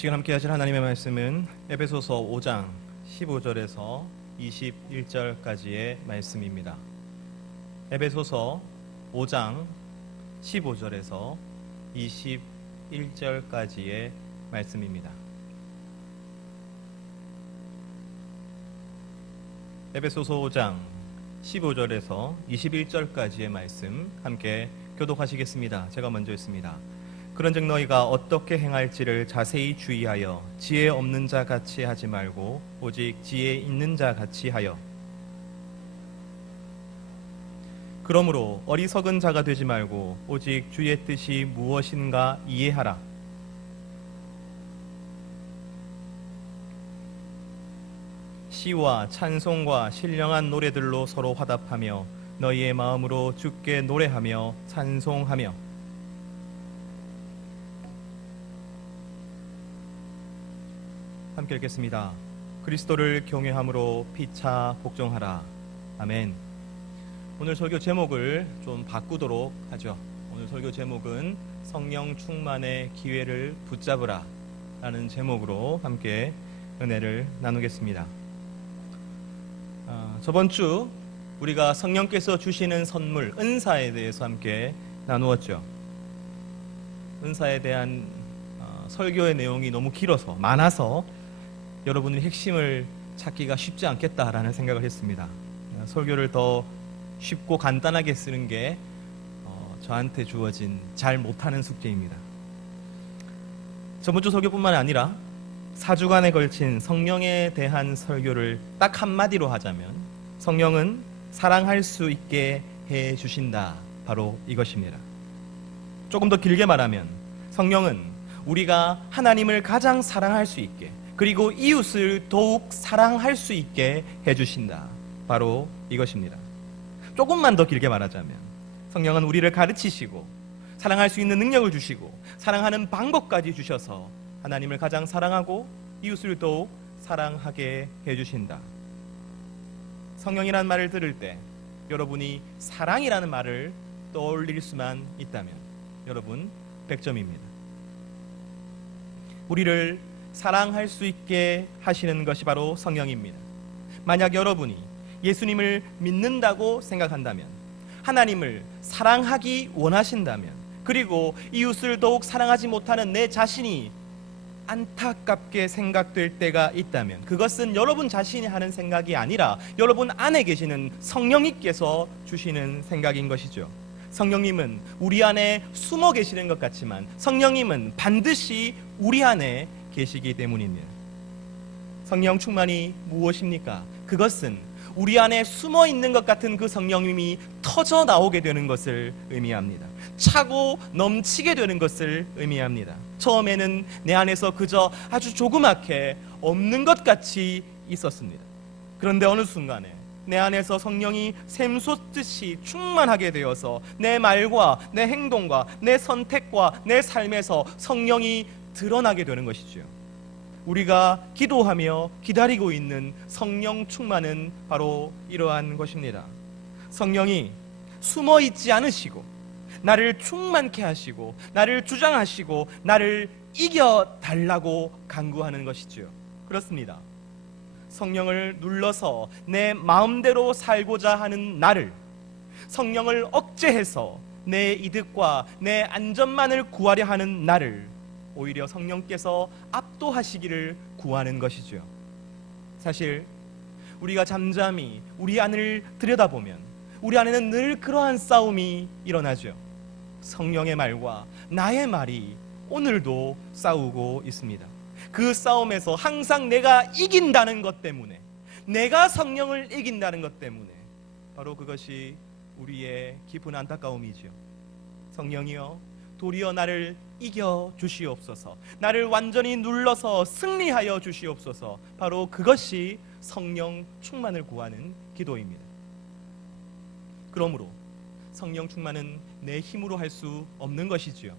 시간 함께 하실 하나님의 말씀은 에베소서 5장 15절에서 21절까지의 말씀입니다. 에베소서 5장 15절에서 21절까지의 말씀입니다. 에베소서 5장 15절에서 21절까지의 말씀 함께 교독하시겠습니다. 제가 먼저 읽습니다. 그런즉 너희가 어떻게 행할지를 자세히 주의하여 지혜 없는 자 같이 하지 말고 오직 지혜 있는 자 같이 하여 그러므로 어리석은 자가 되지 말고 오직 주의 뜻이 무엇인가 이해하라. 시와 찬송과 신령한 노래들로 서로 화답하며 너희의 마음으로 주께 노래하며 찬송하며 함께 읽겠습니다. 그리스도를 경외함으로 피차 복종하라. 아멘. 오늘 설교 제목을 좀 바꾸도록 하죠. 오늘 설교 제목은 성령 충만의 기회를 붙잡으라 라는 제목으로 함께 은혜를 나누겠습니다. 저번 주 우리가 성령께서 주시는 선물 은사에 대해서 함께 나누었죠. 은사에 대한 설교의 내용이 너무 길어서 많아서 여러분의 핵심을 찾기가 쉽지 않겠다라는 생각을 했습니다. 설교를 더 쉽고 간단하게 쓰는 게 저한테 주어진 잘 못하는 숙제입니다. 저번 주 설교뿐만 아니라 4주간에 걸친 성령에 대한 설교를 딱 한마디로 하자면 성령은 사랑할 수 있게 해주신다. 바로 이것입니다. 조금 더 길게 말하면 성령은 우리가 하나님을 가장 사랑할 수 있게 그리고 이웃을 더욱 사랑할 수 있게 해주신다. 바로 이것입니다. 조금만 더 길게 말하자면 성령은 우리를 가르치시고 사랑할 수 있는 능력을 주시고 사랑하는 방법까지 주셔서 하나님을 가장 사랑하고 이웃을 더욱 사랑하게 해주신다. 성령이라는 말을 들을 때 여러분이 사랑이라는 말을 떠올릴 수만 있다면 여러분 100점입니다. 우리를 사랑할 수 있게 하시는 것이 바로 성령입니다. 만약 여러분이 예수님을 믿는다고 생각한다면, 하나님을 사랑하기 원하신다면, 그리고 이웃을 더욱 사랑하지 못하는 내 자신이 안타깝게 생각될 때가 있다면 그것은 여러분 자신이 하는 생각이 아니라 여러분 안에 계시는 성령님께서 주시는 생각인 것이죠. 성령님은 우리 안에 숨어 계시는 것 같지만 성령님은 반드시 우리 안에 계시기 때문입니다. 성령 충만이 무엇입니까? 그것은 우리 안에 숨어 있는 것 같은 그 성령님이 터져 나오게 되는 것을 의미합니다. 차고 넘치게 되는 것을 의미합니다. 처음에는 내 안에서 그저 아주 조그맣게 없는 것 같이 있었습니다. 그런데 어느 순간에 내 안에서 성령이 샘솟듯이 충만하게 되어서 내 말과 내 행동과 내 선택과 내 삶에서 성령이 드러나게 되는 것이죠. 우리가 기도하며 기다리고 있는 성령 충만은 바로 이러한 것입니다. 성령이 숨어 있지 않으시고 나를 충만케 하시고 나를 주장하시고 나를 이겨달라고 간구하는 것이죠. 그렇습니다. 성령을 눌러서 내 마음대로 살고자 하는 나를, 성령을 억제해서 내 이득과 내 안전만을 구하려 하는 나를 오히려 성령께서 압도하시기를 구하는 것이죠. 사실 우리가 잠잠히 우리 안을 들여다보면 우리 안에는 늘 그러한 싸움이 일어나죠. 성령의 말과 나의 말이 오늘도 싸우고 있습니다. 그 싸움에서 항상 내가 이긴다는 것 때문에, 내가 성령을 이긴다는 것 때문에 바로 그것이 우리의 깊은 안타까움이죠. 성령이여 도리어 나를 이겨 주시옵소서, 나를 완전히 눌러서 승리하여 주시옵소서. 바로 그것이 성령 충만을 구하는 기도입니다. 그러므로 성령 충만은 내 힘으로 할 수 없는 것이지요.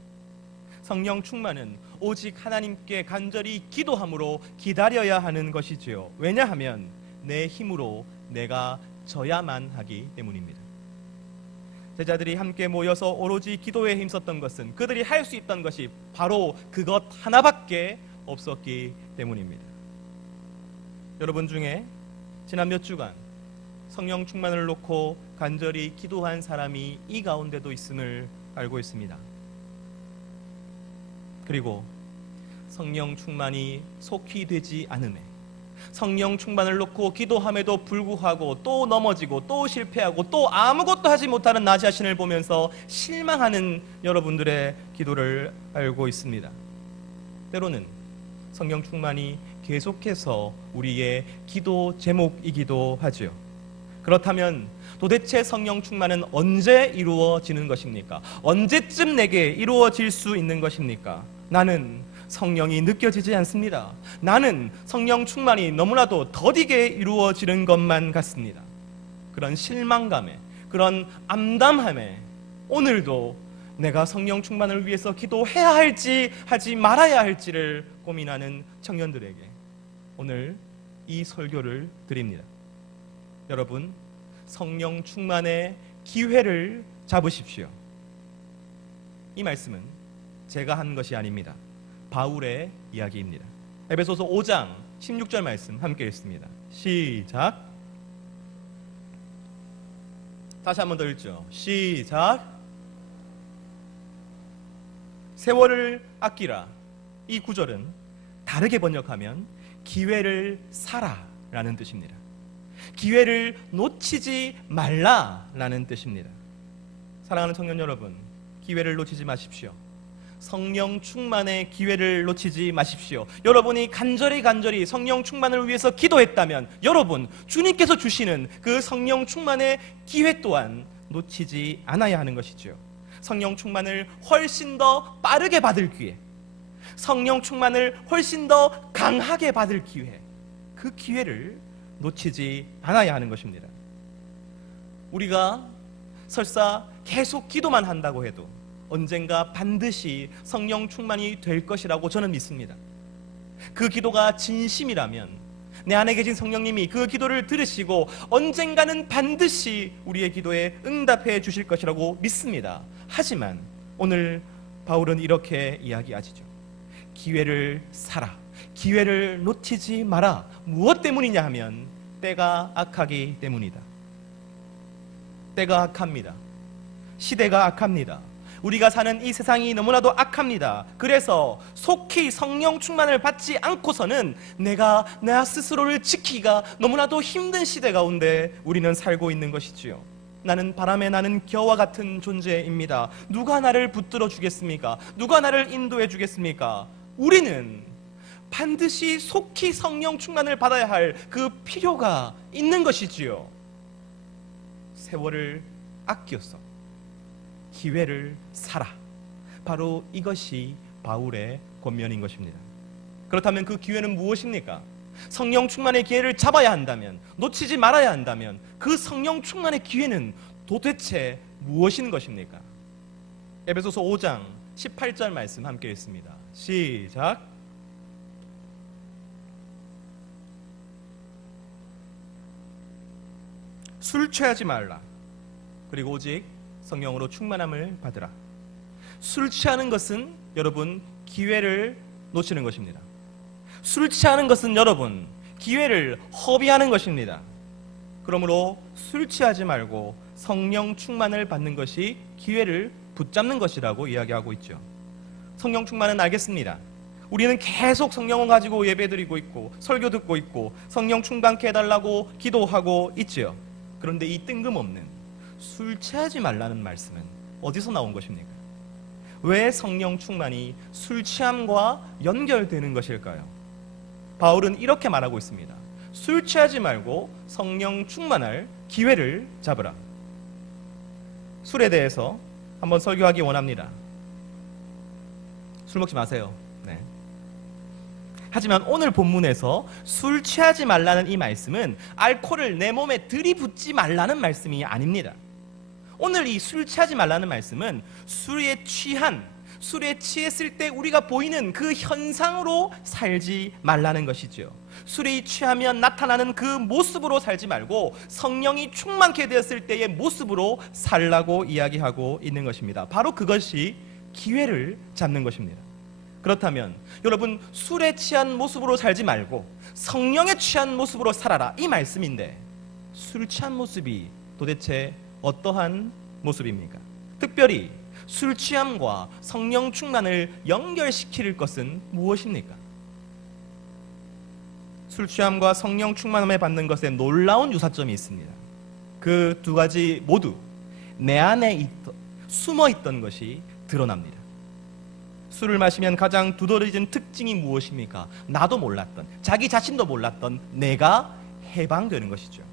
성령 충만은 오직 하나님께 간절히 기도함으로 기다려야 하는 것이지요. 왜냐하면 내 힘으로 내가 져야만 하기 때문입니다. 제자들이 함께 모여서 오로지 기도에 힘썼던 것은 그들이 할 수 있던 것이 바로 그것 하나밖에 없었기 때문입니다. 여러분 중에 지난 몇 주간 성령 충만을 놓고 간절히 기도한 사람이 이 가운데도 있음을 알고 있습니다. 그리고 성령 충만이 속히 되지 않음에, 성령 충만을 놓고 기도함에도 불구하고 또 넘어지고 또 실패하고 또 아무것도 하지 못하는 나 자신을 보면서 실망하는 여러분들의 기도를 알고 있습니다. 때로는 성령 충만이 계속해서 우리의 기도 제목이기도 하죠. 그렇다면 도대체 성령 충만은 언제 이루어지는 것입니까? 언제쯤 내게 이루어질 수 있는 것입니까? 나는 성령이 느껴지지 않습니다. 나는 성령 충만이 너무나도 더디게 이루어지는 것만 같습니다. 그런 실망감에, 그런 암담함에 오늘도 내가 성령 충만을 위해서 기도해야 할지 하지 말아야 할지를 고민하는 청년들에게 오늘 이 설교를 드립니다. 여러분, 성령 충만의 기회를 잡으십시오. 이 말씀은 제가 한 것이 아닙니다. 바울의 이야기입니다. 에베소서 5장 16절 말씀 함께 읽습니다. 시작. 다시 한 번 더 읽죠. 시작. 세월을 아끼라. 이 구절은 다르게 번역하면 기회를 사라라는 뜻입니다. 기회를 놓치지 말라라는 뜻입니다. 사랑하는 청년 여러분, 기회를 놓치지 마십시오. 성령 충만의 기회를 놓치지 마십시오. 여러분이 간절히 성령 충만을 위해서 기도했다면 여러분, 주님께서 주시는 그 성령 충만의 기회 또한 놓치지 않아야 하는 것이죠. 성령 충만을 훨씬 더 빠르게 받을 기회, 성령 충만을 훨씬 더 강하게 받을 기회, 그 기회를 놓치지 않아야 하는 것입니다. 우리가 설사 계속 기도만 한다고 해도 언젠가 반드시 성령 충만이 될 것이라고 저는 믿습니다. 그 기도가 진심이라면 내 안에 계신 성령님이 그 기도를 들으시고 언젠가는 반드시 우리의 기도에 응답해 주실 것이라고 믿습니다. 하지만 오늘 바울은 이렇게 이야기하시죠. 기회를 사라, 기회를 놓치지 마라. 무엇 때문이냐 하면 때가 악하기 때문이다. 때가 악합니다. 시대가 악합니다. 우리가 사는 이 세상이 너무나도 악합니다. 그래서 속히 성령 충만을 받지 않고서는 내가 나 스스로를 지키기가 너무나도 힘든 시대 가운데 우리는 살고 있는 것이지요. 나는 바람에 나는 겨와 같은 존재입니다. 누가 나를 붙들어 주겠습니까? 누가 나를 인도해 주겠습니까? 우리는 반드시 속히 성령 충만을 받아야 할 그 필요가 있는 것이지요. 세월을 아껴서 기회를 사라. 바로 이것이 바울의 권면인 것입니다. 그렇다면 그 기회는 무엇입니까? 성령 충만의 기회를 잡아야 한다면, 놓치지 말아야 한다면 그 성령 충만의 기회는 도대체 무엇인 것입니까? 에베소서 5장 18절 말씀 함께 읽습니다. 시작. 술 취하지 말라. 그리고 오직 성령으로 충만함을 받으라. 술 취하는 것은 여러분 기회를 놓치는 것입니다. 술 취하는 것은 여러분 기회를 허비하는 것입니다. 그러므로 술 취하지 말고 성령 충만을 받는 것이 기회를 붙잡는 것이라고 이야기하고 있죠. 성령 충만은 알겠습니다. 우리는 계속 성령을 가지고 예배드리고 있고 설교 듣고 있고 성령 충만케 해달라고 기도하고 있죠. 그런데 이 뜬금없는 술 취하지 말라는 말씀은 어디서 나온 것입니까? 왜 성령 충만이 술 취함과 연결되는 것일까요? 바울은 이렇게 말하고 있습니다. 술 취하지 말고 성령 충만할 기회를 잡으라. 술에 대해서 한번 설교하기 원합니다. 술 먹지 마세요. 네. 하지만 오늘 본문에서 술 취하지 말라는 이 말씀은 알코올을 내 몸에 들이붓지 말라는 말씀이 아닙니다. 오늘 이 술 취하지 말라는 말씀은 술에 취했을 때 우리가 보이는 그 현상으로 살지 말라는 것이죠. 술에 취하면 나타나는 그 모습으로 살지 말고 성령이 충만케 되었을 때의 모습으로 살라고 이야기하고 있는 것입니다. 바로 그것이 기회를 잡는 것입니다. 그렇다면 여러분, 술에 취한 모습으로 살지 말고 성령에 취한 모습으로 살아라, 이 말씀인데, 술 취한 모습이 도대체 어떠한 모습입니까? 특별히 술 취함과 성령 충만을 연결시킬 것은 무엇입니까? 술 취함과 성령 충만함을 받는 것에 놀라운 유사점이 있습니다. 그 두 가지 모두 내 안에 숨어 있던 것이 드러납니다. 술을 마시면 가장 두드러진 특징이 무엇입니까? 나도 몰랐던, 자기 자신도 몰랐던 내가 해방되는 것이죠.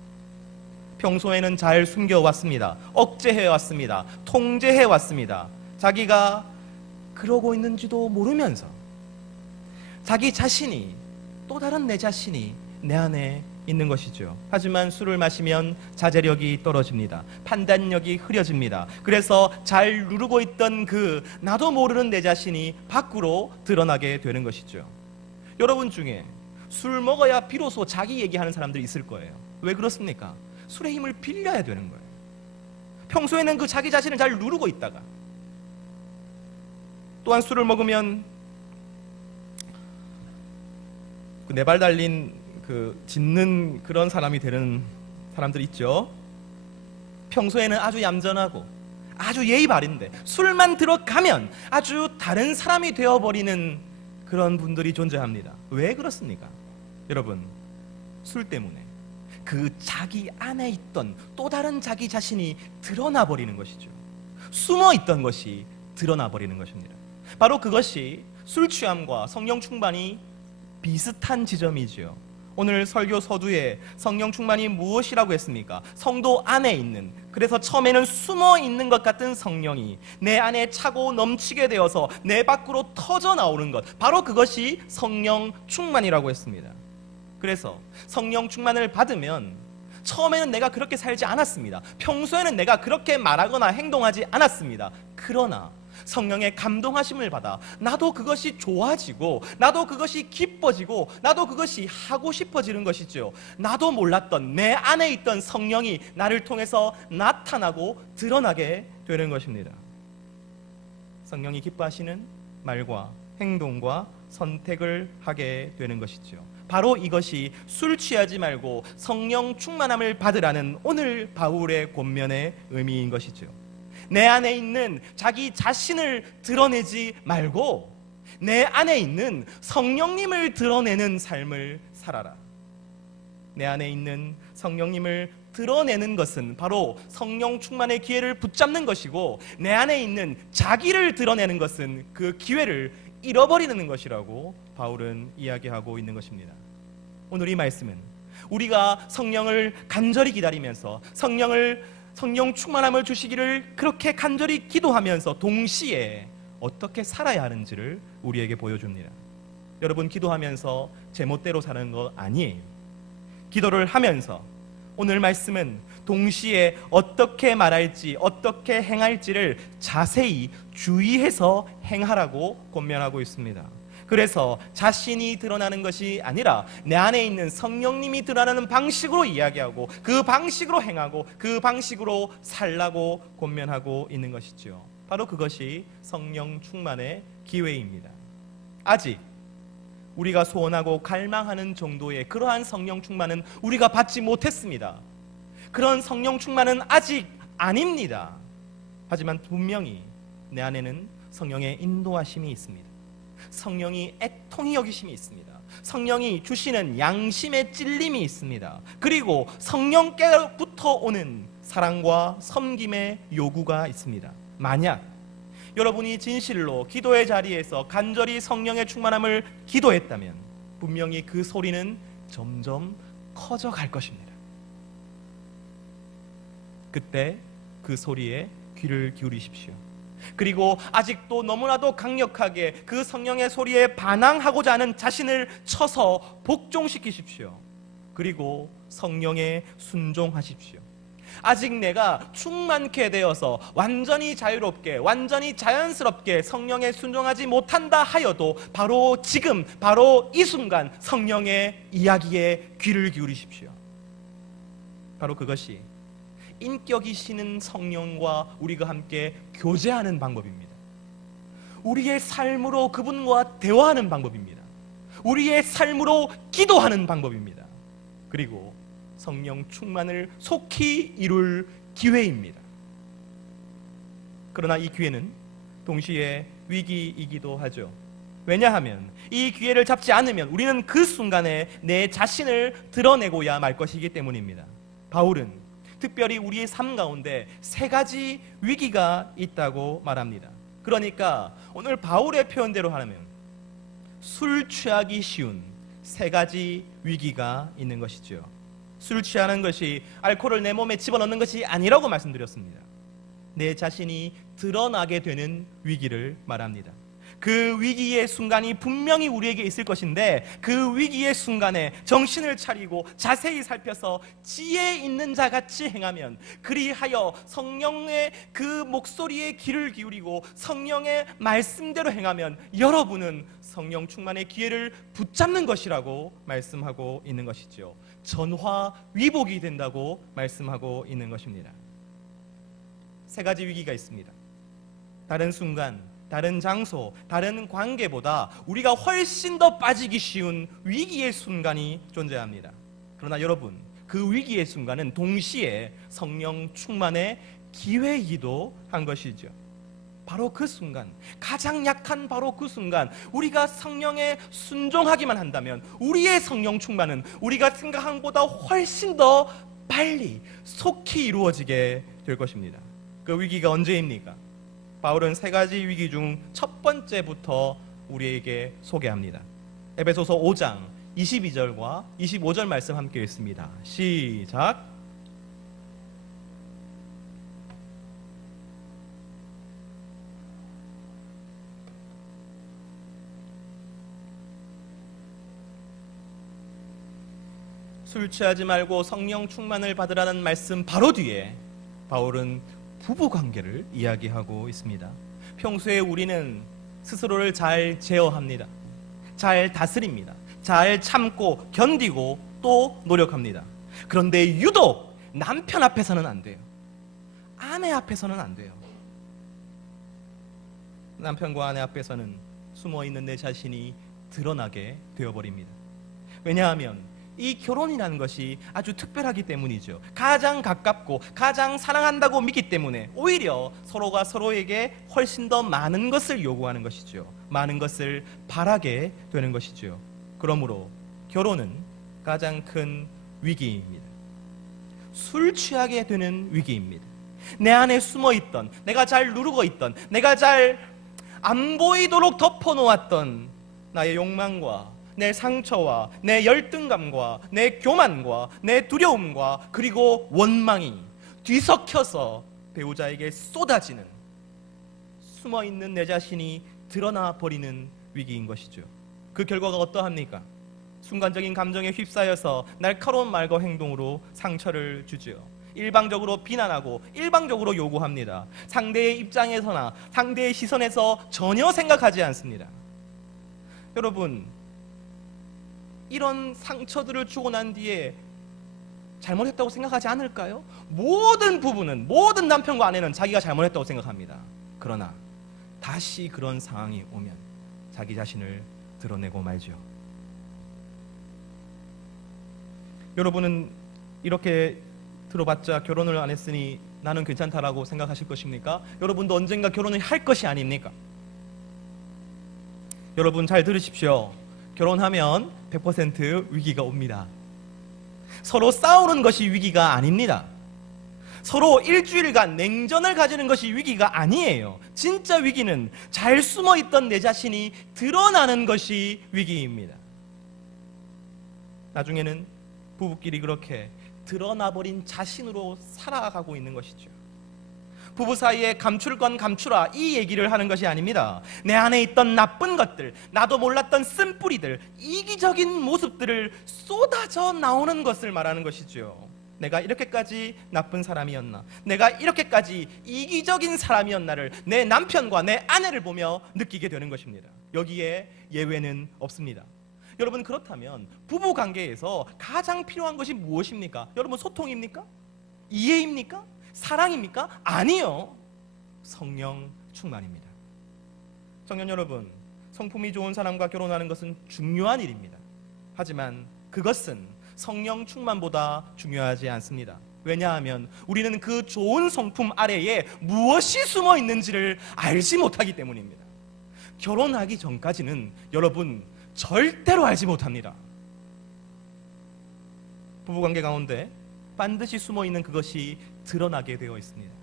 평소에는 잘 숨겨왔습니다. 억제해왔습니다. 통제해왔습니다. 자기가 그러고 있는지도 모르면서 자기 자신이, 또 다른 내 자신이 내 안에 있는 것이죠. 하지만 술을 마시면 자제력이 떨어집니다. 판단력이 흐려집니다. 그래서 잘 누르고 있던 그 나도 모르는 내 자신이 밖으로 드러나게 되는 것이죠. 여러분 중에 술 먹어야 비로소 자기 얘기하는 사람들이 있을 거예요. 왜 그렇습니까? 술의 힘을 빌려야 되는 거예요. 평소에는 그 자기 자신을 잘 누르고 있다가 또한 술을 먹으면 그 네 발 달린 그 짖는 그런 사람이 되는 사람들 있죠. 평소에는 아주 얌전하고 아주 예의 바른데 술만 들어가면 아주 다른 사람이 되어버리는 그런 분들이 존재합니다. 왜 그렇습니까? 여러분, 술 때문에 그 자기 안에 있던 또 다른 자기 자신이 드러나 버리는 것이죠. 숨어 있던 것이 드러나 버리는 것입니다. 바로 그것이 술 취함과 성령 충만이 비슷한 지점이지요. 오늘 설교 서두에 성령 충만이 무엇이라고 했습니까? 성도 안에 있는, 그래서 처음에는 숨어 있는 것 같은 성령이 내 안에 차고 넘치게 되어서 내 밖으로 터져 나오는 것, 바로 그것이 성령 충만이라고 했습니다. 그래서 성령 충만을 받으면 처음에는 내가 그렇게 살지 않았습니다. 평소에는 내가 그렇게 말하거나 행동하지 않았습니다. 그러나 성령의 감동하심을 받아 나도 그것이 좋아지고 나도 그것이 기뻐지고 나도 그것이 하고 싶어지는 것이죠. 나도 몰랐던 내 안에 있던 성령이 나를 통해서 나타나고 드러나게 되는 것입니다. 성령이 기뻐하시는 말과 행동과 선택을 하게 되는 것이죠. 바로 이것이 술 취하지 말고 성령 충만함을 받으라는 오늘 바울의 권면의 의미인 것이죠. 내 안에 있는 자기 자신을 드러내지 말고 내 안에 있는 성령님을 드러내는 삶을 살아라. 내 안에 있는 성령님을 드러내는 것은 바로 성령 충만의 기회를 붙잡는 것이고, 내 안에 있는 자기를 드러내는 것은 그 기회를 잃어버리는 것이라고 바울은 이야기하고 있는 것입니다. 오늘 이 말씀은 우리가 성령을 간절히 기다리면서 성령 충만함을 주시기를 그렇게 간절히 기도하면서 동시에 어떻게 살아야 하는지를 우리에게 보여줍니다. 여러분, 기도하면서 제멋대로 사는 거 아니에요. 기도를 하면서 오늘 말씀은 동시에 어떻게 말할지 어떻게 행할지를 자세히 주의해서 행하라고 권면하고 있습니다. 그래서 자신이 드러나는 것이 아니라 내 안에 있는 성령님이 드러나는 방식으로 이야기하고 그 방식으로 행하고 그 방식으로 살라고 권면하고 있는 것이죠. 바로 그것이 성령 충만의 기회입니다. 아직 우리가 소원하고 갈망하는 정도의 그러한 성령 충만은 우리가 받지 못했습니다. 그런 성령 충만은 아직 아닙니다. 하지만 분명히 내 안에는 성령의 인도하심이 있습니다. 성령이 애통히 여기심이 있습니다. 성령이 주시는 양심의 찔림이 있습니다. 그리고 성령께로부터 오는 사랑과 섬김의 요구가 있습니다. 만약 여러분이 진실로 기도의 자리에서 간절히 성령의 충만함을 기도했다면 분명히 그 소리는 점점 커져갈 것입니다. 그때 그 소리에 귀를 기울이십시오. 그리고 아직도 너무나도 강력하게 그 성령의 소리에 반항하고자 하는 자신을 쳐서 복종시키십시오. 그리고 성령에 순종하십시오. 아직 내가 충만케 되어서 완전히 자유롭게, 완전히 자연스럽게 성령에 순종하지 못한다 하여도 바로 지금, 바로 이 순간 성령의 이야기에 귀를 기울이십시오. 바로 그것이 인격이시는 성령과 우리가 함께 교제하는 방법입니다. 우리의 삶으로 그분과 대화하는 방법입니다. 우리의 삶으로 기도하는 방법입니다. 그리고 성령 충만을 속히 이룰 기회입니다. 그러나 이 기회는 동시에 위기이기도 하죠. 왜냐하면 이 기회를 잡지 않으면 우리는 그 순간에 내 자신을 드러내고야 말 것이기 때문입니다. 바울은 특별히 우리의 삶 가운데 세 가지 위기가 있다고 말합니다. 그러니까 오늘 바울의 표현대로 하면 술 취하기 쉬운 세 가지 위기가 있는 것이죠. 술 취하는 것이 알코올을 내 몸에 집어넣는 것이 아니라고 말씀드렸습니다. 내 자신이 드러나게 되는 위기를 말합니다. 그 위기의 순간이 분명히 우리에게 있을 것인데 그 위기의 순간에 정신을 차리고 자세히 살펴서 지혜 있는 자같이 행하면, 그리하여 성령의 그 목소리에 귀를 기울이고 성령의 말씀대로 행하면 여러분은 성령 충만의 기회를 붙잡는 것이라고 말씀하고 있는 것이죠. 전화위복이 된다고 말씀하고 있는 것입니다. 세 가지 위기가 있습니다. 다른 순간, 다른 장소, 다른 관계보다 우리가 훨씬 더 빠지기 쉬운 위기의 순간이 존재합니다. 그러나 여러분, 그 위기의 순간은 동시에 성령 충만의 기회이기도 한 것이죠. 바로 그 순간, 가장 약한 바로 그 순간, 우리가 성령에 순종하기만 한다면 우리의 성령 충만은 우리가 생각한 것보다 훨씬 더 빨리, 속히 이루어지게 될 것입니다. 그 위기가 언제입니까? 바울은 세 가지 위기 중 첫 번째부터 우리에게 소개합니다. 에베소서 5장 22절과 25절 말씀 함께 읽습니다. 시작. 술 취하지 말고 성령 충만을 받으라는 말씀 바로 뒤에 바울은 부부관계를 이야기하고 있습니다. 평소에 우리는 스스로를 잘 제어합니다. 잘 다스립니다. 잘 참고 견디고 또 노력합니다. 그런데 유독 남편 앞에서는 안 돼요. 아내 앞에서는 안 돼요. 남편과 아내 앞에서는 숨어있는 내 자신이 드러나게 되어버립니다. 왜냐하면 이 결혼이라는 것이 아주 특별하기 때문이죠. 가장 가깝고 가장 사랑한다고 믿기 때문에 오히려 서로가 서로에게 훨씬 더 많은 것을 요구하는 것이죠. 많은 것을 바라게 되는 것이죠. 그러므로 결혼은 가장 큰 위기입니다. 술 취하게 되는 위기입니다. 내 안에 숨어있던, 내가 잘 누르고 있던, 내가 잘 안 보이도록 덮어놓았던 나의 욕망과 내 상처와 내 열등감과 내 교만과 내 두려움과 그리고 원망이 뒤섞여서 배우자에게 쏟아지는, 숨어있는 내 자신이 드러나 버리는 위기인 것이죠. 그 결과가 어떠합니까? 순간적인 감정에 휩싸여서 날카로운 말과 행동으로 상처를 주죠. 일방적으로 비난하고 일방적으로 요구합니다. 상대의 입장에서나 상대의 시선에서 전혀 생각하지 않습니다. 여러분, 이런 상처들을 주고 난 뒤에 잘못했다고 생각하지 않을까요? 모든 부부는, 모든 남편과 아내는 자기가 잘못했다고 생각합니다. 그러나 다시 그런 상황이 오면 자기 자신을 드러내고 말죠. 여러분은 이렇게 들어봤자 결혼을 안 했으니 나는 괜찮다라고 생각하실 것입니까? 여러분도 언젠가 결혼을 할 것이 아닙니까? 여러분 잘 들으십시오. 결혼하면 100% 위기가 옵니다. 서로 싸우는 것이 위기가 아닙니다. 서로 일주일간 냉전을 가지는 것이 위기가 아니에요. 진짜 위기는 잘 숨어있던 내 자신이 드러나는 것이 위기입니다. 나중에는 부부끼리 그렇게 드러나버린 자신으로 살아가고 있는 것이죠. 부부 사이에 감출 건 감추라, 이 얘기를 하는 것이 아닙니다. 내 안에 있던 나쁜 것들, 나도 몰랐던 쓴뿌리들, 이기적인 모습들을 쏟아져 나오는 것을 말하는 것이죠. 내가 이렇게까지 나쁜 사람이었나, 내가 이렇게까지 이기적인 사람이었나를 내 남편과 내 아내를 보며 느끼게 되는 것입니다. 여기에 예외는 없습니다. 여러분, 그렇다면 부부 관계에서 가장 필요한 것이 무엇입니까? 여러분, 소통입니까? 이해입니까? 사랑입니까? 아니요. 성령 충만입니다. 청년 여러분, 성품이 좋은 사람과 결혼하는 것은 중요한 일입니다. 하지만 그것은 성령 충만보다 중요하지 않습니다. 왜냐하면 우리는 그 좋은 성품 아래에 무엇이 숨어 있는지를 알지 못하기 때문입니다. 결혼하기 전까지는 여러분 절대로 알지 못합니다. 부부관계 가운데 반드시 숨어 있는 그것이 드러나게 되어 있습니다.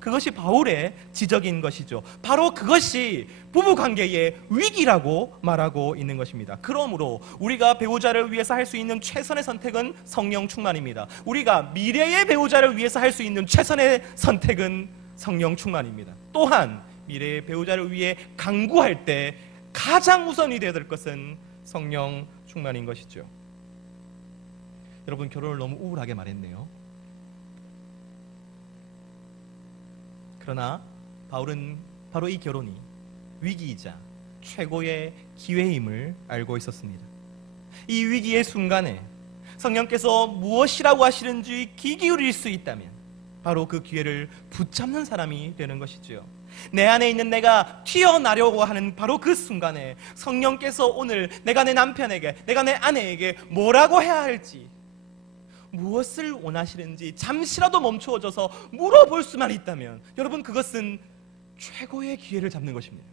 그것이 바울의 지적인 것이죠. 바로 그것이 부부관계의 위기라고 말하고 있는 것입니다. 그러므로 우리가 배우자를 위해서 할 수 있는 최선의 선택은 성령 충만입니다. 우리가 미래의 배우자를 위해서 할 수 있는 최선의 선택은 성령 충만입니다. 또한 미래의 배우자를 위해 강구할 때 가장 우선이 되어야 될 것은 성령 충만인 것이죠. 여러분, 결혼을 너무 우울하게 말했네요. 그러나 바울은 바로 이 결혼이 위기이자 최고의 기회임을 알고 있었습니다. 이 위기의 순간에 성령께서 무엇이라고 하시는지 귀 기울일 수 있다면 바로 그 기회를 붙잡는 사람이 되는 것이지요. 내 안에 있는 내가 튀어나려고 하는 바로 그 순간에 성령께서 오늘 내가 내 남편에게, 내가 내 아내에게 뭐라고 해야 할지, 무엇을 원하시는지 잠시라도 멈추어져서 물어볼 수만 있다면 여러분, 그것은 최고의 기회를 잡는 것입니다.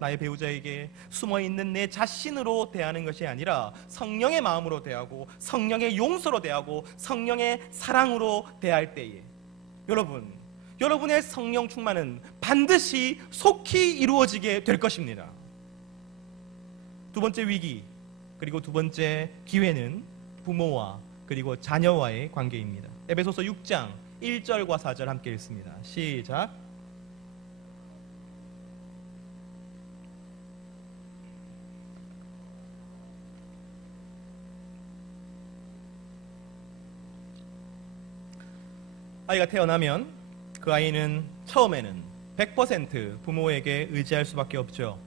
나의 배우자에게 숨어있는 내 자신으로 대하는 것이 아니라 성령의 마음으로 대하고 성령의 용서로 대하고 성령의 사랑으로 대할 때에 여러분의 성령 충만은 반드시 속히 이루어지게 될 것입니다. 두 번째 위기, 그리고 두 번째 기회는 부모와 그리고 자녀와의 관계입니다. 에베소서 6장 1절과 4절 함께 읽습니다. 시작. 아이가 태어나면 그 아이는 처음에는 100% 부모에게 의지할 수밖에 없죠.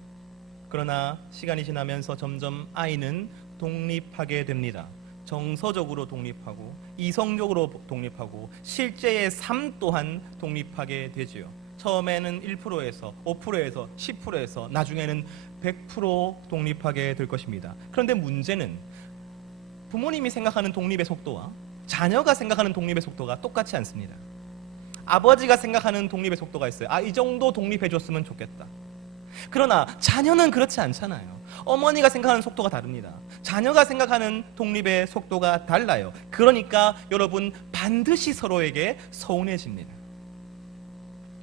그러나 시간이 지나면서 점점 아이는 독립하게 됩니다. 정서적으로 독립하고 이성적으로 독립하고 실제의 삶 또한 독립하게 되지요. 처음에는 1%에서 5%에서 10%에서 나중에는 100% 독립하게 될 것입니다. 그런데 문제는 부모님이 생각하는 독립의 속도와 자녀가 생각하는 독립의 속도가 똑같지 않습니다. 아버지가 생각하는 독립의 속도가 있어요. 이 정도 독립해 줬으면 좋겠다. 그러나 자녀는 그렇지 않잖아요. 어머니가 생각하는 속도가 다릅니다. 자녀가 생각하는 독립의 속도가 달라요. 그러니까 여러분, 반드시 서로에게 서운해집니다.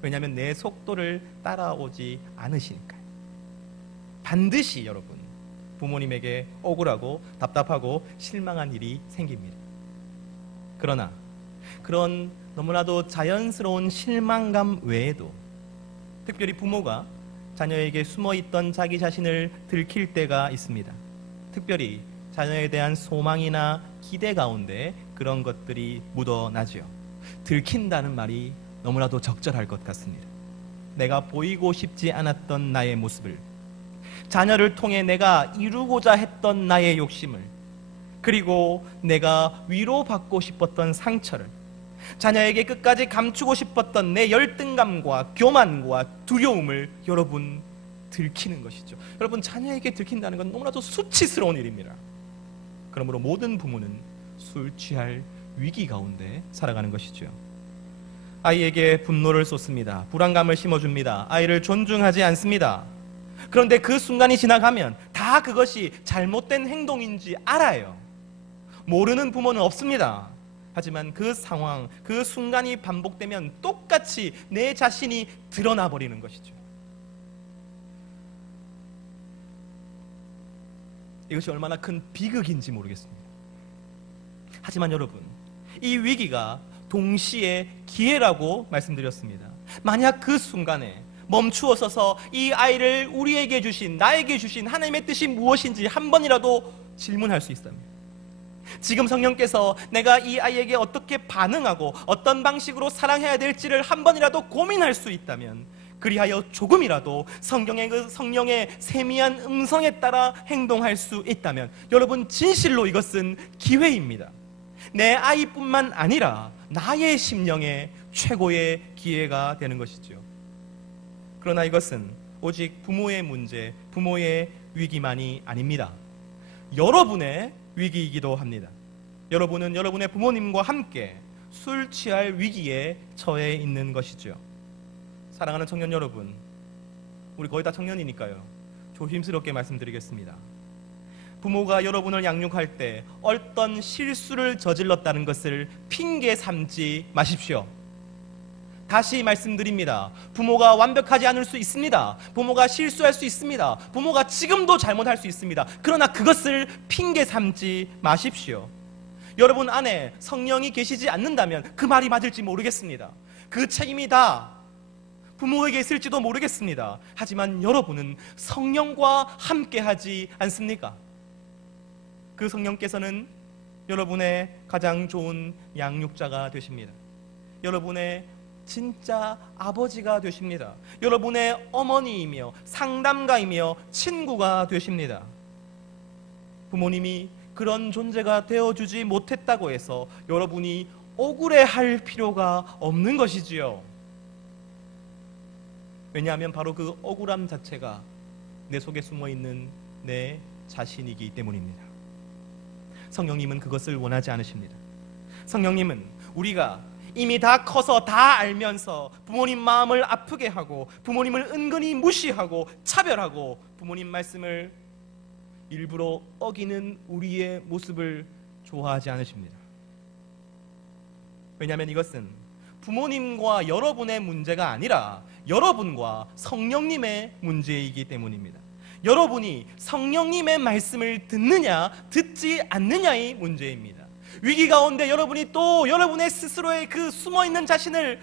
왜냐하면 내 속도를 따라오지 않으시니까요. 반드시 여러분, 부모님에게 억울하고 답답하고 실망한 일이 생깁니다. 그러나 그런 너무나도 자연스러운 실망감 외에도 특별히 부모가 자녀에게 숨어있던 자기 자신을 들킬 때가 있습니다. 특별히 자녀에 대한 소망이나 기대 가운데 그런 것들이 묻어나지요. 들킨다는 말이 너무나도 적절할 것 같습니다. 내가 보이고 싶지 않았던 나의 모습을, 자녀를 통해 내가 이루고자 했던 나의 욕심을, 그리고 내가 위로받고 싶었던 상처를, 자녀에게 끝까지 감추고 싶었던 내 열등감과 교만과 두려움을 여러분 들키는 것이죠. 여러분, 자녀에게 들킨다는 건 너무나도 수치스러운 일입니다. 그러므로 모든 부모는 술 취할 위기 가운데 살아가는 것이죠. 아이에게 분노를 쏟습니다. 불안감을 심어줍니다. 아이를 존중하지 않습니다. 그런데 그 순간이 지나가면 다 그것이 잘못된 행동인지 알아요. 모르는 부모는 없습니다. 하지만 그 상황, 그 순간이 반복되면 똑같이 내 자신이 드러나 버리는 것이죠. 이것이 얼마나 큰 비극인지 모르겠습니다. 하지만 여러분, 이 위기가 동시에 기회라고 말씀드렸습니다. 만약 그 순간에 멈추어 서서 이 아이를 우리에게 주신, 나에게 주신 하나님의 뜻이 무엇인지 한 번이라도 질문할 수 있다면, 지금 성령께서 내가 이 아이에게 어떻게 반응하고 어떤 방식으로 사랑해야 될지를 한 번이라도 고민할 수 있다면, 그리하여 조금이라도 성령의 세미한 음성에 따라 행동할 수 있다면, 여러분, 진실로 이것은 기회입니다. 내 아이뿐만 아니라 나의 심령의 최고의 기회가 되는 것이죠. 그러나 이것은 오직 부모의 문제, 부모의 위기만이 아닙니다. 여러분의 위기이기도 합니다. 여러분은 여러분의 부모님과 함께 술 취할 위기에 처해 있는 것이죠. 사랑하는 청년 여러분, 우리 거의 다 청년이니까요. 조심스럽게 말씀드리겠습니다. 부모가 여러분을 양육할 때 어떤 실수를 저질렀다는 것을 핑계 삼지 마십시오. 다시 말씀드립니다. 부모가 완벽하지 않을 수 있습니다. 부모가 실수할 수 있습니다. 부모가 지금도 잘못할 수 있습니다. 그러나 그것을 핑계 삼지 마십시오. 여러분 안에 성령이 계시지 않는다면 그 말이 맞을지 모르겠습니다. 그 책임이 다 부모에게 있을지도 모르겠습니다. 하지만 여러분은 성령과 함께하지 않습니까? 그 성령께서는 여러분의 가장 좋은 양육자가 되십니다. 여러분의 진짜 아버지가 되십니다. 여러분의 어머니이며 상담가이며 친구가 되십니다. 부모님이 그런 존재가 되어주지 못했다고 해서 여러분이 억울해할 필요가 없는 것이지요. 왜냐하면 바로 그 억울함 자체가 내 속에 숨어있는 내 자신이기 때문입니다. 성령님은 그것을 원하지 않으십니다. 성령님은 우리가 이미 다 커서 다 알면서 부모님 마음을 아프게 하고 부모님을 은근히 무시하고 차별하고 부모님 말씀을 일부러 어기는 우리의 모습을 좋아하지 않으십니다. 왜냐하면 이것은 부모님과 여러분의 문제가 아니라 여러분과 성령님의 문제이기 때문입니다. 여러분이 성령님의 말씀을 듣느냐 듣지 않느냐의 문제입니다. 위기 가운데 여러분이 또 여러분의 스스로의 그 숨어있는 자신을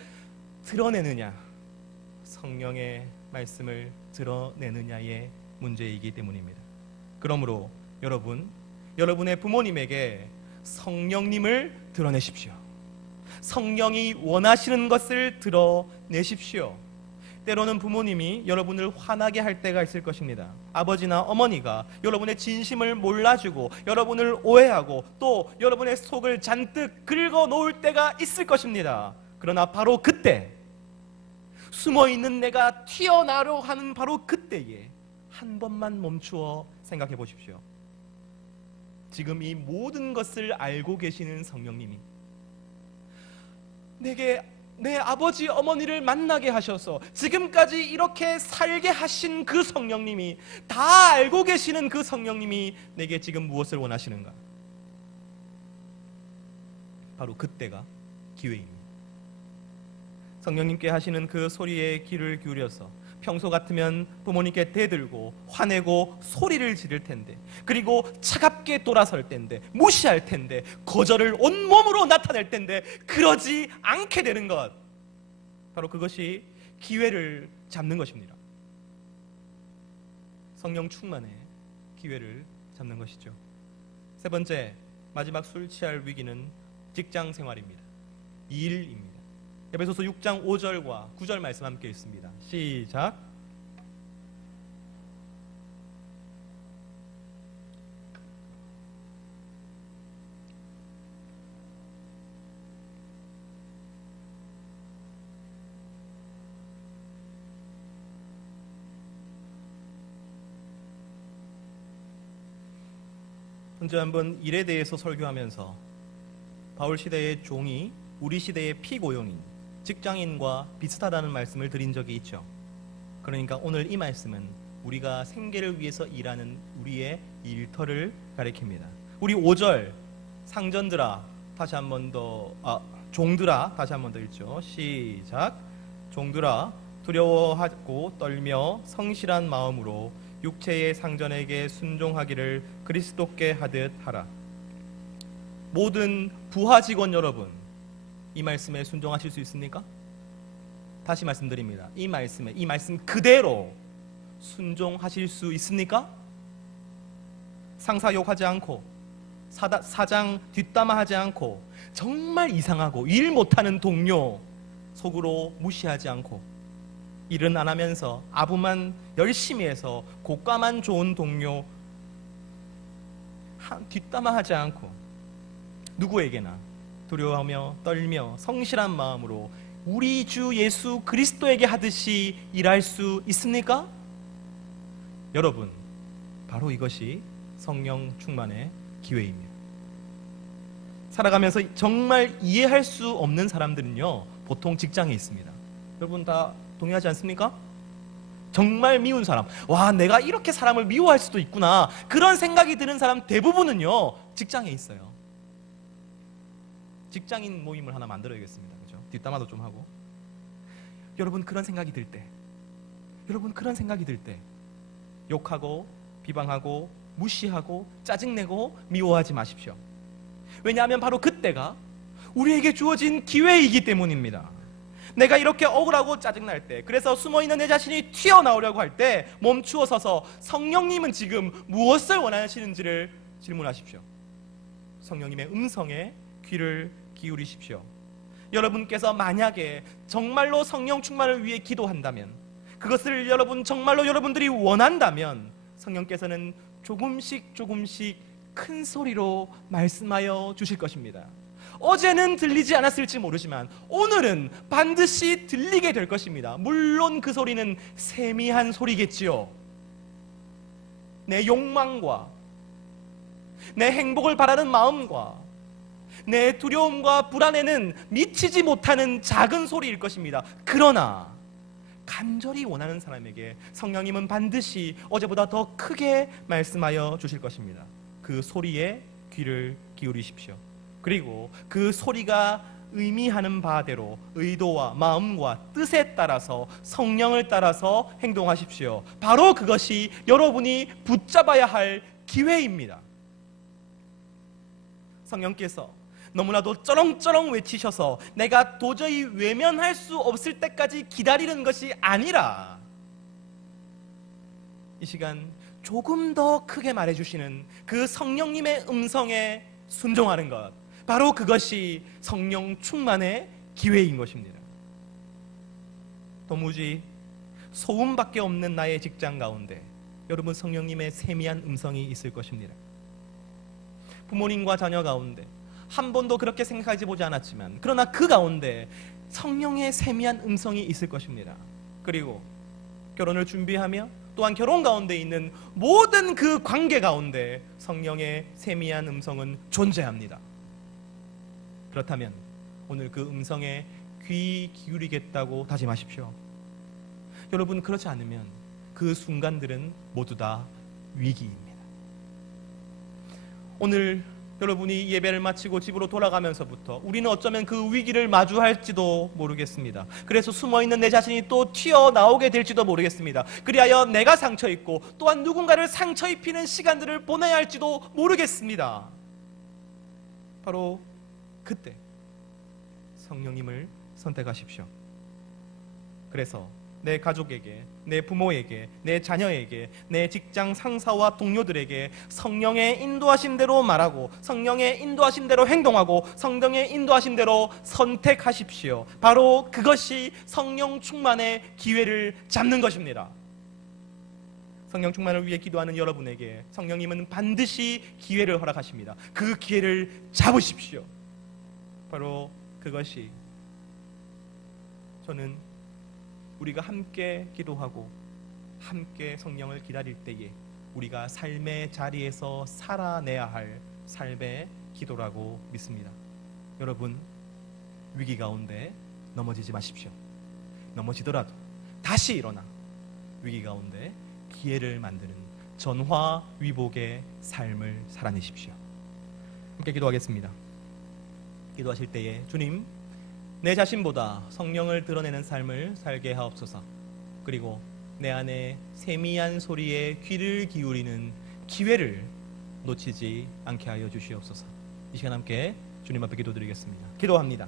드러내느냐 성령의 말씀을 드러내느냐의 문제이기 때문입니다. 그러므로 여러분의 부모님에게 성령님을 드러내십시오. 성령이 원하시는 것을 드러내십시오. 때로는 부모님이 여러분을 화나게 할 때가 있을 것입니다. 아버지나 어머니가 여러분의 진심을 몰라주고 여러분을 오해하고 또 여러분의 속을 잔뜩 긁어 놓을 때가 있을 것입니다. 그러나 바로 그때 숨어있는 내가 튀어나오려 하는 바로 그때에 한 번만 멈추어 생각해 보십시오. 지금 이 모든 것을 알고 계시는 성령님이 내게 내 아버지 어머니를 만나게 하셔서 지금까지 이렇게 살게 하신 그 성령님이 다 알고 계시는 그 성령님이 내게 지금 무엇을 원하시는가? 바로 그때가 기회입니다. 성령님께 하시는 그 소리에 귀를 기울여서 평소 같으면 부모님께 대들고 화내고 소리를 지를 텐데 그리고 차갑게 돌아설 텐데 무시할 텐데 거절을 온몸으로 나타낼 텐데 그러지 않게 되는 것, 바로 그것이 기회를 잡는 것입니다. 성령 충만의 기회를 잡는 것이죠. 세 번째, 마지막 술 취할 위기는 직장 생활입니다. 일입니다. 에베소서 6장 5절과 9절 말씀 함께 읽습니다. 시작. 먼저 한번 일에 대해서 설교하면서 바울 시대의 종이 우리 시대의 피고용인 직장인과 비슷하다는 말씀을 드린 적이 있죠. 그러니까 오늘 이 말씀은 우리가 생계를 위해서 일하는 우리의 일터를 가리킵니다. 우리 5절 상전들아 다시 한 번 더 종들아 다시 한 번 더 읽죠. 시작. 종들아 두려워하고 떨며 성실한 마음으로 육체의 상전에게 순종하기를 그리스도께 하듯 하라. 모든 부하 직원 여러분, 이 말씀에 순종하실 수 있습니까? 다시 말씀드립니다. 이 말씀 그대로 순종하실 수 있습니까? 상사 욕하지 않고 사장 뒷담화하지 않고 정말 이상하고 일 못하는 동료 속으로 무시하지 않고 일은 안 하면서 아부만 열심히 해서 고가만 좋은 동료 뒷담화하지 않고 누구에게나 두려워하며 떨며 성실한 마음으로 우리 주 예수 그리스도에게 하듯이 일할 수 있습니까? 여러분, 바로 이것이 성령 충만의 기회입니다. 살아가면서 정말 이해할 수 없는 사람들은요, 보통 직장에 있습니다. 여러분 다 동의하지 않습니까? 정말 미운 사람, 와, 내가 이렇게 사람을 미워할 수도 있구나, 그런 생각이 드는 사람 대부분은요, 직장에 있어요. 직장인 모임을 하나 만들어야겠습니다. 그렇죠? 뒷담화도 좀 하고. 여러분 그런 생각이 들 때, 욕하고 비방하고 무시하고 짜증내고 미워하지 마십시오. 왜냐하면 바로 그때가 우리에게 주어진 기회이기 때문입니다. 내가 이렇게 억울하고 짜증날 때, 그래서 숨어있는 내 자신이 튀어나오려고 할 때 멈추어 서서 성령님은 지금 무엇을 원하시는지를 질문하십시오. 성령님의 음성에 귀를 기울이십시오. 여러분께서 만약에 정말로 성령 충만을 위해 기도한다면, 그것을 여러분 정말로 여러분들이 원한다면 성령께서는 조금씩 큰 소리로 말씀하여 주실 것입니다. 어제는 들리지 않았을지 모르지만 오늘은 반드시 들리게 될 것입니다. 물론 그 소리는 세미한 소리겠지요. 내 욕망과 내 행복을 바라는 마음과 내 두려움과 불안에는 미치지 못하는 작은 소리일 것입니다. 그러나 간절히 원하는 사람에게 성령님은 반드시 어제보다 더 크게 말씀하여 주실 것입니다. 그 소리에 귀를 기울이십시오. 그리고 그 소리가 의미하는 바대로 의도와 마음과 뜻에 따라서, 성령을 따라서 행동하십시오. 바로 그것이 여러분이 붙잡아야 할 기회입니다. 성령께서 너무나도 쩌렁쩌렁 외치셔서 내가 도저히 외면할 수 없을 때까지 기다리는 것이 아니라, 이 시간 조금 더 크게 말해주시는 그 성령님의 음성에 순종하는 것, 바로 그것이 성령 충만의 기회인 것입니다. 도무지 소음밖에 없는 나의 직장 가운데 여러분 성령님의 세미한 음성이 있을 것입니다. 부모님과 자녀 가운데 한 번도 그렇게 생각하지 보지 않았지만, 그러나 그 가운데 성령의 세미한 음성이 있을 것입니다. 그리고 결혼을 준비하며 또한 결혼 가운데 있는 모든 그 관계 가운데 성령의 세미한 음성은 존재합니다. 그렇다면 오늘 그 음성에 귀 기울이겠다고 다짐하십시오. 여러분 그렇지 않으면 그 순간들은 모두 다 위기입니다. 오늘 여러분이 예배를 마치고 집으로 돌아가면서부터 우리는 어쩌면 그 위기를 마주할지도 모르겠습니다. 그래서 숨어있는 내 자신이 또 튀어나오게 될지도 모르겠습니다. 그리하여 내가 상처입고 또한 누군가를 상처 입히는 시간들을 보내야 할지도 모르겠습니다. 바로 그때 성령님을 선택하십시오. 그래서 내 가족에게, 내 부모에게, 내 자녀에게, 내 직장 상사와 동료들에게 성령의 인도하신 대로 말하고, 성령의 인도하신 대로 행동하고, 성령의 인도하신 대로 선택하십시오. 바로 그것이 성령 충만의 기회를 잡는 것입니다. 성령 충만을 위해 기도하는 여러분에게 성령님은 반드시 기회를 허락하십니다. 그 기회를 잡으십시오. 바로 그것이, 저는 우리가 함께 기도하고 함께 성령을 기다릴 때에 우리가 삶의 자리에서 살아내야 할 삶의 기도라고 믿습니다. 여러분, 위기 가운데 넘어지지 마십시오. 넘어지더라도 다시 일어나 위기 가운데 기회를 만드는 전화위복의 삶을 살아내십시오. 함께 기도하겠습니다. 기도하실 때에 주님, 내 자신보다 성령을 드러내는 삶을 살게 하옵소서. 그리고 내 안에 세미한 소리에 귀를 기울이는 기회를 놓치지 않게 하여 주시옵소서. 이 시간 함께 주님 앞에 기도드리겠습니다. 기도합니다.